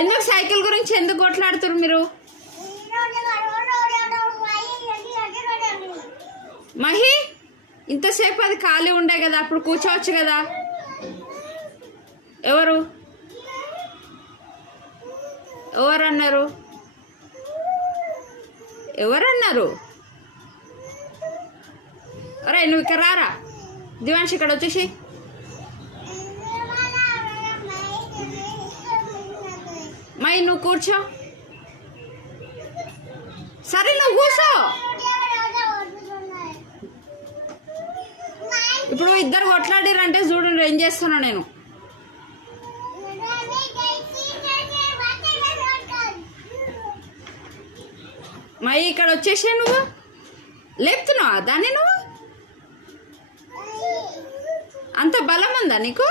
ఎందుకు సైకిల్ గురించి ఎందుకు కొట్లాడుతున్నారు మీరు? మహి, ఇంతసేపు అది ఖాళీ ఉండే కదా, అప్పుడు కూర్చోవచ్చు కదా. ఎవరు ఎవరన్నారు? ఎవరన్నారు? అరే నువ్వు ఇక్కడ రారా, దివాన్షి ఇక్కడ వచ్చేసి. మై నువ్వు కూర్చో. సరే నువ్వు కూర్చో. ఇప్పుడు ఇద్దరు కొట్లాడిరంటే చూడండి ఏం చేస్తున్నా నేను. మై ఇక్కడ వచ్చేసే, నువ్వు లేపుతున్నావా దాన్ని? నువ్వు అంత బలం ఉందా నీకు?